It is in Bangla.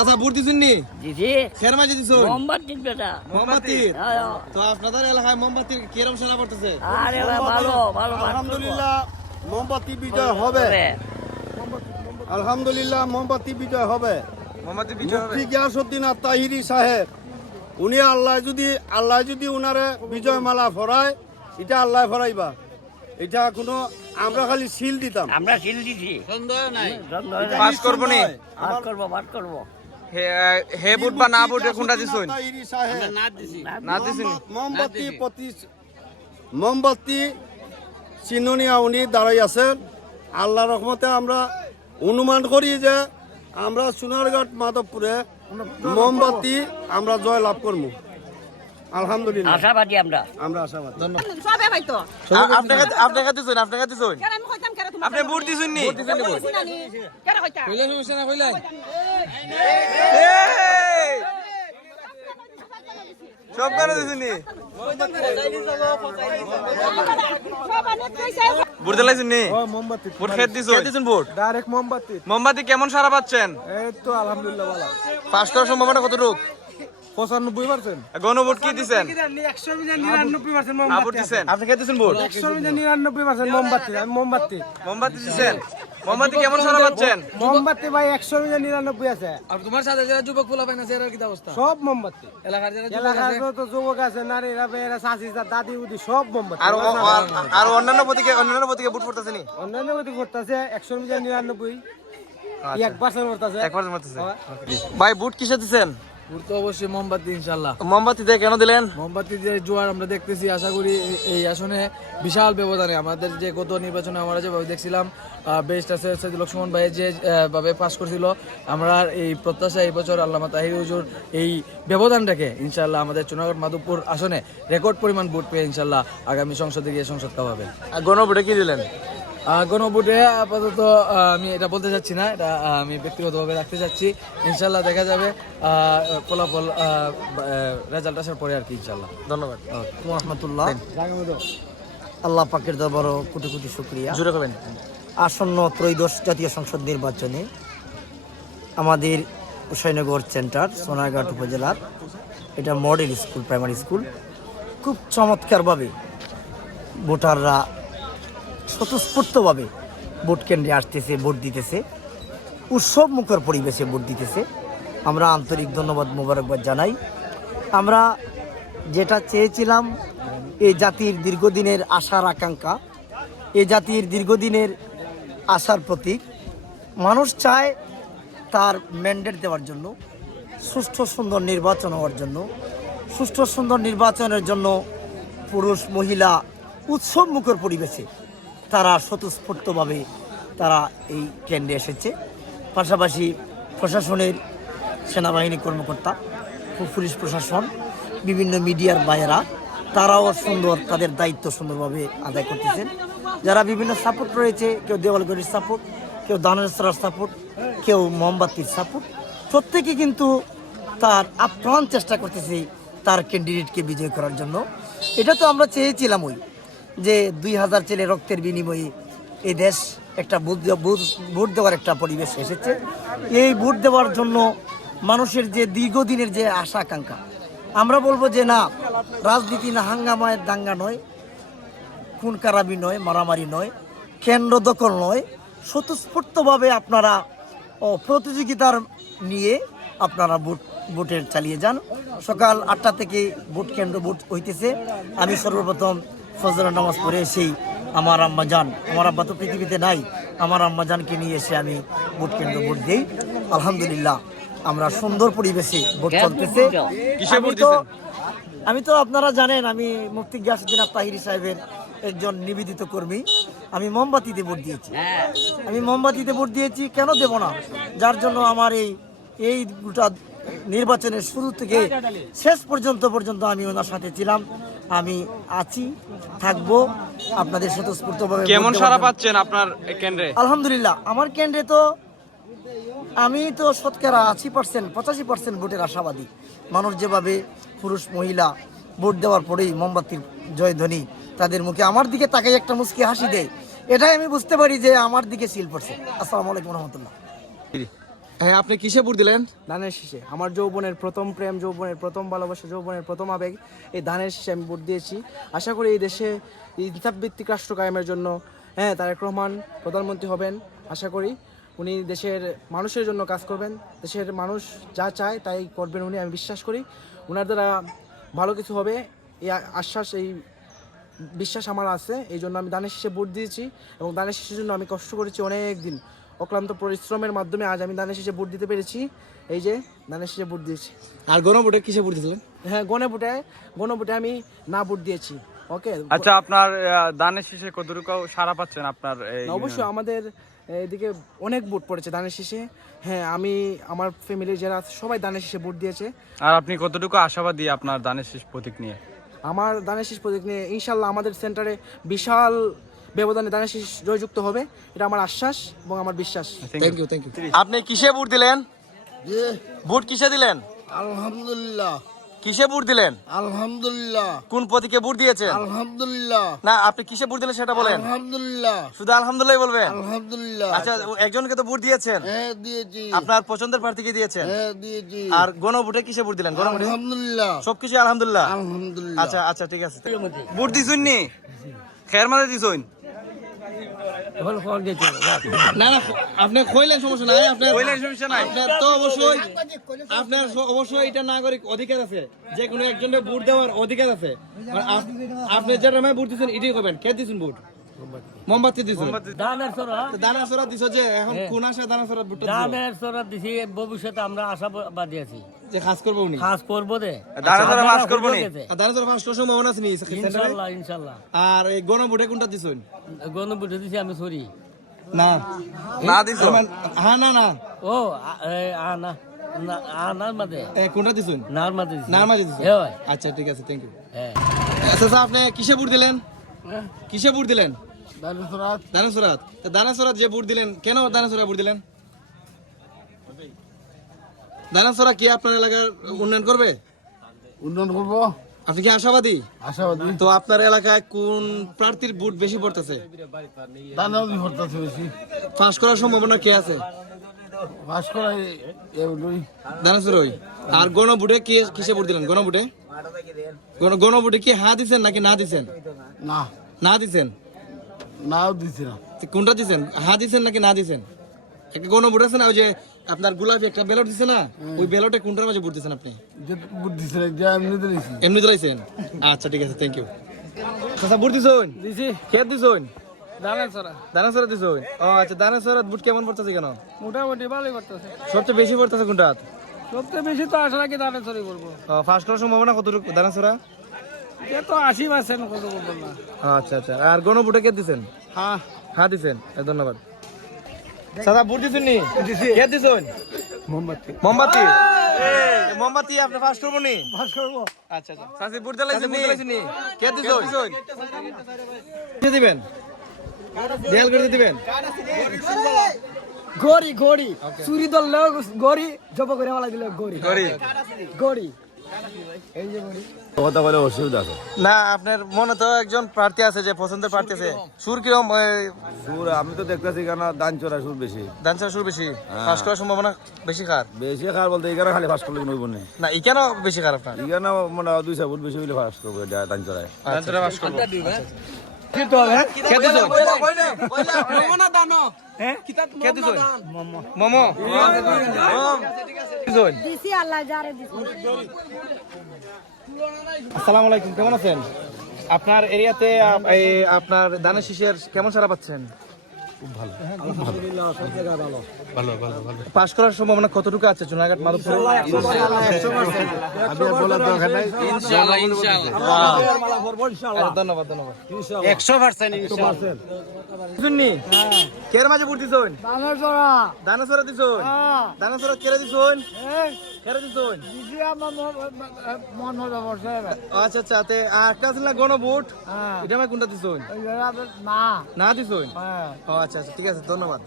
আচ্ছা ভোট দিছুননি? দিছি। খের মাঝে দিছুন? মোমবাতির বেটা। মোমবাতির? হ্যাঁ। তো আপনাদের এলাকায় মোমবাতির কিরকম সেনা পড়তেছে? আরে ভালো ভালো আলহামদুলিল্লাহ মোমবাতি বিজয় হবে। আলহামদুলিল্লাহ মোমবাতি বিজয় হবে। মোমবাতি বিজয় হবে। মুফতি গিয়াসউদ্দিন আত-তাহিরি সাহেব উনি আল্লাহ যদি উনারে বিজয় মালা ফরায় এটা আল্লাহ ফরাইবা। এটা কোনো আমরা খালি সিল দিতাম। আমরা সিল দিছি। সন্দেহ নাই। পাস করব নি। বাদ করব। হে ভোট বা না ভোট কোনটা দিছুন? তাহিরি সাহেব না দিছুন। মোমবাতি চিহ্নিয়া উনি দাঁড়াই আছেন। আল্লাহর রহমতে আমরা অনুমান করি যে আমরা সোনারঘাট মাধবপুরে মোমবাতি আমরা জয় লাভ করবো। আলহামদুলিল্লাহ আশাবাদী আমরা। আমরা আশাবাদী। সবে ভাইতো আপনাকে দিছুন? কেন আমি কইতাম কেন তুমি আপনি ভোট দিছুন নি? কেন কইতা কইলেন সমস্যা না কইলেন? সব করে দিছুন নি? ভোট দিলাইছুন নি? মোমবাতি ভোট খেত দিছুন ভোট? ডাইরেক্ট মোমবাতি। মোমবাতি কেমন সারা পাচ্ছেন? এই তো আলহামদুলিল্লাহ ভালো। পাস করার সম্ভাবনা কতটুকু? 95%। গণভোট কি দিছেন? 100% ভোট দিছেন? আপনি খেত দিছেন ভোট? 199% মোমবাতি। আমি মোমবাতি। মোমবাতি দিছেন? মোমবাতি কেমন সারা পাচ্ছেন? মোমবাতি ভাই 199 আছে। আর তোমার সাথে যারা যুবক পোলা পাইনা এর কি অবস্থা? সব মোমবাতি। এলাকার যারা যুবক এলাকার আছে যত যুবক আছে নারীরা বেরা চাচি দাদি উদি সব মোমবাতি। আর অন্যান্য প্রতীকে ভোট পড়তেছে নি? অন্যান্য গতি করতেছে 199 1% করতেছে। 1% পড়তেছে। ভাই ভোট কিসে দিছেন? ঘুরতে অবশ্যই মোমবাতি ইনশাল্লাহ। মোমবাতি দিয়ে কেন দিলেন? মোমবাতি যে জোয়ার আমরা দেখতেছি, আশা করি এই আসনে বিশাল ব্যবধানে আমাদের যে গত নির্বাচনে আমরা যেভাবে দেখছিলাম বেস্ট আছে সৈয়দ লক্ষ্মণ ভাই যে ভাবে পাস করছিল, আমরা এই প্রত্যাশা এই বছর আল্লামা তাহির হুজুর এই ব্যবধানটাকে ইনশাল্লাহ আমাদের চুনাগড় মাধবপুর আসনে রেকর্ড পরিমাণ ভোট পেয়ে ইনশাল্লাহ আগামী সংসদে গিয়ে সংসদ পাবে। গণভোটে কি দিলেন? গণভোটে আপাতত আমি এটা বলতে চাচ্ছি না, এটা আমি ব্যক্তিগতভাবে রাখতে চাচ্ছি। ইনশাল্লাহ দেখা যাবে ফলাফল রেজাল্ট আসার পরে আর কি ইনশাল্লাহ। ধন্যবাদ। রহমতুল্লাহ। আল্লাহ পাকের দরবারও কোটি কোটি শুকরিয়া। জুড়ে করবেন। আসন্ন ত্রয়োদশ জাতীয় সংসদ নির্বাচনে আমাদের হুসাইনগর সেন্টার সোনারঘাট উপজেলার এটা মডেল স্কুল, প্রাইমারি স্কুল, খুব চমৎকারভাবে ভোটাররা স্বতঃস্ফূর্তভাবে ভোট কেন্দ্রে আসতেছে, ভোট দিতেছে, উৎসব মুখর পরিবেশে ভোট দিতেছে। আমরা আন্তরিক ধন্যবাদ মোবারকবাদ জানাই। আমরা যেটা চেয়েছিলাম, এই জাতির দীর্ঘদিনের আশার আকাঙ্ক্ষা, এই জাতির দীর্ঘদিনের আশার প্রতীক, মানুষ চায় তার ম্যান্ডেট দেওয়ার জন্য, সুষ্ঠু সুন্দর নির্বাচন হওয়ার জন্য, সুষ্ঠু সুন্দর নির্বাচনের জন্য পুরুষ মহিলা উৎসব মুখর পরিবেশে তারা স্বতঃস্ফূর্তভাবে তারা এই কেন্দ্রে এসেছে। পাশাপাশি প্রশাসনের সেনাবাহিনী কর্মকর্তা, পুলিশ প্রশাসন, বিভিন্ন মিডিয়ার ভাইয়েরা তারাও সুন্দর তাদের দায়িত্ব সুন্দরভাবে আদায় করতেছেন। যারা বিভিন্ন সাপোর্ট রয়েছে, কেউ দেওয়ালগড়ির সাপোর্ট, কেউ দানেশ্বরার সাপোর্ট, কেউ মোমবাতির সাপোর্ট, প্রত্যেকে কিন্তু তার আপ্রাণ চেষ্টা করতেছে তার ক্যান্ডিডেটকে বিজয় করার জন্য। এটা তো আমরা চেয়েছিলাম যে 2000 ছেলে রক্তের বিনিময়ে এই দেশ একটা ভোট দেওয়ার একটা পরিবেশ এসেছে। এই ভোট দেওয়ার জন্য মানুষের যে দীর্ঘদিনের যে আশা আকাঙ্ক্ষা, আমরা বলবো যে না, রাজনীতি না হাঙ্গামায় দাঙ্গা নয়, খুন খারাপি নয়, মারামারি নয়, কেন্দ্র দখল নয়, স্বতঃস্ফূর্তভাবে আপনারা প্রতিযোগিতার নিয়ে আপনারা ভোটের চালিয়ে যান। সকাল 8টা থেকে ভোট কেন্দ্র ভোট হইতেছে। আমি সর্বপ্রথম ফজরের নামাজ পড়ে এসেই আমার আম্মাজান, আমার আব্বা তো পৃথিবীতে নাই, আমার আম্মাজানকে নিয়ে এসে আমি ভোট কেন্দ্র ভোট দিই। আলহামদুলিল্লাহ আমরা সুন্দর পরিবেশে ভোট চলতেছে। আমি তো আপনারা জানেন আমি মুফতি গিয়াসউদ্দিন আত-তাহিরি সাহেবের একজন নিবেদিত কর্মী। আমি মোমবাতিতে ভোট দিয়েছি। আমি মোমবাতিতে ভোট দিয়েছি, কেন দেব না? যার জন্য আমার এই গোটা নির্বাচনের শুরু থেকে শেষ পর্যন্ত আমি ওনার সাথে ছিলাম, আমি আছি, থাকবো আপনাদের স্বতঃস্ফূর্তভাবে। কেমন সাড়া পাচ্ছেন আপনার কেন্দ্রে? আলহামদুলিল্লাহ আমার কেন্দ্রে তো আমি তো শতকরা 80% 85% ভোটের আশাবাদী। মানুষ যেভাবে পুরুষ মহিলা ভোট দেওয়ার পরেই মোমবাতির জয়ধ্বনি তাদের মুখে, আমার দিকে তাকাই একটা মুচকি হাসি দেয়, এটাই আমি বুঝতে পারি যে আমার দিকে সিল পড়ছে। আসসালামু আলাইকুম রহমতুল্লাহ। হ্যাঁ, আপনি কিসে ভোট দিলেন? ধানের শীষে আমার যৌবনের প্রথম প্রেম, যৌবনের প্রথম ভালোবাসা, যৌবনের প্রথম আবেগ এই ধানের শীষে আমি ভোট দিয়েছি। আশা করি এই দেশে ইনসাফভিত্তিক রাষ্ট্র কায়েমের জন্য তারেক রহমান প্রধানমন্ত্রী হবেন। আশা করি উনি দেশের মানুষের জন্য কাজ করবেন, দেশের মানুষ যা চায় তাই করবেন উনি, আমি বিশ্বাস করি ওনার দ্বারা ভালো কিছু হবে এই আশ্বাস, এই বিশ্বাস আমার আছে। এই জন্য আমি ধানের শীষে ভোট দিয়েছি এবং ধানের শীষের জন্য আমি কষ্ট করেছি অনেক দিন, অক্লান্ত পরিশ্রমের মাধ্যমে আজ আমি ধানের শীষে ভোট দিতে পেরেছি। এই যে ধানের শীষে ভোট দিয়েছি। আর গণভোটে কিসে ভোট দিয়েছিলেন? হ্যাঁ, গণভোটে আমি না ভোট দিয়েছি। ওকে, আচ্ছা, আপনার দানের শীষে কতটুকু সাড়া পাচ্ছেন আপনার? অবশ্যই আমাদের এদিকে অনেক ভোট পড়েছে ধানের শীষে। হ্যাঁ, আমি আমার ফ্যামিলির যারা আছে সবাই ধানের শীষে ভোট দিয়েছে। আর আপনি কতটুকু আশাবাদী আপনার দানের শীষ প্রতীক নিয়ে? আমার ধানের শীষ প্রতীক নিয়ে ইনশাল্লাহ আমাদের সেন্টারে বিশাল ব্যবধানে ধানের শীষ জয়যুক্ত হবে, এটা আমার আশ্বাস এবং আমার বিশ্বাস। Thank you. আপনি কিসে ভোট দিলেন? ভোট কিসে দিলেন? আলহামদুলিল্লাহ। কিসে ভোট দিলেন? আলহামদুলিল্লাহ। কোন প্রতীকে ভোট দিয়েছেন? আলহামদুলিল্লাহ। না, আপনি কিসে ভোট দিলেন সেটা বলেন। আলহামদুলিল্লাহ। শুধু আলহামদুলিল্লাহ বলবেন? আলহামদুলিল্লাহ। আচ্ছা, একজনকে তো ভোট দিয়েছেন। হ্যাঁ দিয়েছি। আপনার পছন্দের প্রার্থীকে দিয়েছেন? হ্যাঁ দিয়েছি। আর গণভোটে কিসে ভোট দিলেন? গণভোটে আলহামদুলিল্লাহ। সবকিছু আলহামদুলিল্লাহ। আলহামদুলিল্লাহ। আচ্ছা আচ্ছা, ঠিক আছে। ভোট দিছুন নি? খের মাঝে দিছুন? না না, আপনি কইলেন সমস্যা নাই, আপনার আপনার তো অবশ্যই এটা নাগরিক অধিকার আছে, যে কোনো একজনের ভোট দেওয়ার অধিকার আছে। আপনি যেটা ভোট দিচ্ছেন এটাই করবেন। কে দিচ্ছেন ভোট? মোমবাতি দিছেন? দানা সরা দিছ, যে এখন কোন আসে দানা সরা ভোটটা দিছ? দানের সরাত দিছি, ভবিষ্যতে আমরা আশাবাদী আছি যে কাজ করব উনি, কাজ করবো দে, দানা সরা পাস করব নি। দানা সরা পাস করার সম্ভাবনা আছে নি সেন্টারে? ইনশাল্লাহ। আর এই গণভোটে কোনটা দিছেন? গণভোটে দিছি আমি সরি না না দিছ? হ্যাঁ, না না, ও না নার মাঝে কোনটা দিছেন? নার মাঝে দিছি। নার মাঝে দিছেন? হ্যাঁ। আচ্ছা, ঠিক আছে, থ্যাংক ইউ। হ্যাঁ, আচ্ছা স্যার, আপনি কিসে ভোট দিলেন? কিসে ভোট দিলেন? দানাসরাত। দানাসরাত যে ভোট দিলেন, কেন দানাসরা ভোট দিলেন? দানাসরা কি আপনার এলাকার উন্নয়ন করবে? উন্নয়ন করব। আপনি কি আশাবাদী? আশাবাদী। তো আপনার এলাকায় কোন প্রার্থীর ভোট বেশি পড়তেছে? দানাবি হরতাছে বেশি। পাস করার সম্ভাবনা কে আছে? পাস করাই দানাসরই। আর গণভোটে কিসে ভোট দিলেন? গণভোটে গণভোটে কি হ্যাঁ দিছেন নাকি না দিছেন? না, না দিছেন? নাও দিছি না। কোনটা দিছেন? হ্যাঁ দিছেন নাকি না দিছেন? একটা গণভোট আছে না, ওই যে আপনার গোলাপি একটা ব্যালট দিছে না, ওই ব্যালটে কোনটার মাঝে ভোট দিছেন আপনি? যে ভোট দিছি না, যে এমনি দিছি। এমনি দিলাইছেন? আচ্ছা, ঠিক আছে, থ্যাংক ইউ। আচ্ছা, ভোট দিছেন? দিছি। কে দিছেন? দানাসরা দানাসরা দিছেন? ও আচ্ছা, দানাসরা ভোট কেমন পড়তেছে কেন? মোটামুটি ভালোই করতেছে। সবচেয়ে বেশি পড়তেছে কোনটা? সবচেয়ে বেশি তো আশা রাখি দানাসরাই করবো। ফার্স্ট করার সম্ভাবনা কতটুকু দানাসরা? এ তো 80% কত করবো না। আচ্ছা আচ্ছা, আর গণভোটে কে দিছেন? হ্যাঁ, হ্যাঁ দিছেন, ধন্যবাদ। দাদা ভোট দিছেন নি? কে দিছেন? মোমবাতি। মোমবাতি। মোমবাতি আপনি ফার্স্ট করবো নি? পাস করবো। আচ্ছা আচ্ছা, সাসি ভোট দিলাইছেন নি? কে দিছেন? কে দিবেন? দেয়াল করে দিবেন? গড়ি গড়ি চুরি দললেও গড়ি, জব করে ফেলা দিলে গড়ি গড়ি। গড়ি। এই যে গড়ি কথা বলে অসুবিধা আছে না, আপনার মনে তো একজন প্রার্থী আছে যে পছন্দের প্রার্থী আছে, সুর কিরম? সুর আমি তো দেখতেছি কেন দান চড়া সুর বেশি, ডান্সার সুর বেশি, ফার্স্ট করার সম্ভাবনা বেশি কার? বেশি খার বলতে এখানে খালি ফার্স্ট করলে নইব না, না, ই কেন বেশি কার আপনার? এখানে মানে 200 ফুট বেশি হইলে ফার্স্ট করবো দান চড়ায়। ডান্সারে ফার্স্ট করব। কে দিছেন? মোমো। দিছি আল্লাহ যারে দিছি। আসসালামু আলাইকুম, কেমন আছেন? আপনার এরিয়াতে আপনার ধানের শীষের কেমন সারা পাচ্ছেন? পাস করার সম্ভাবনা কতটুকু আছে চুনারঘাট মাধবপুরে? ধন্যবাদ ধন্যবাদ। 100% শুননি কের মাঝে ভোট দিছুন? দানাসরা। দানাসরা দিছুন? দানাসরা কেরে দিছুন? কেরে দিছুন? দিছি আমার মন হলো বসে। আচ্ছা আচ্ছা, তে একটা আছে না গণভোট, এটা আমি কোনটা দিছুন? না না দিছুন? হ্যাঁ। ও আচ্ছা আচ্ছা, ঠিক আছে, ধন্যবাদ।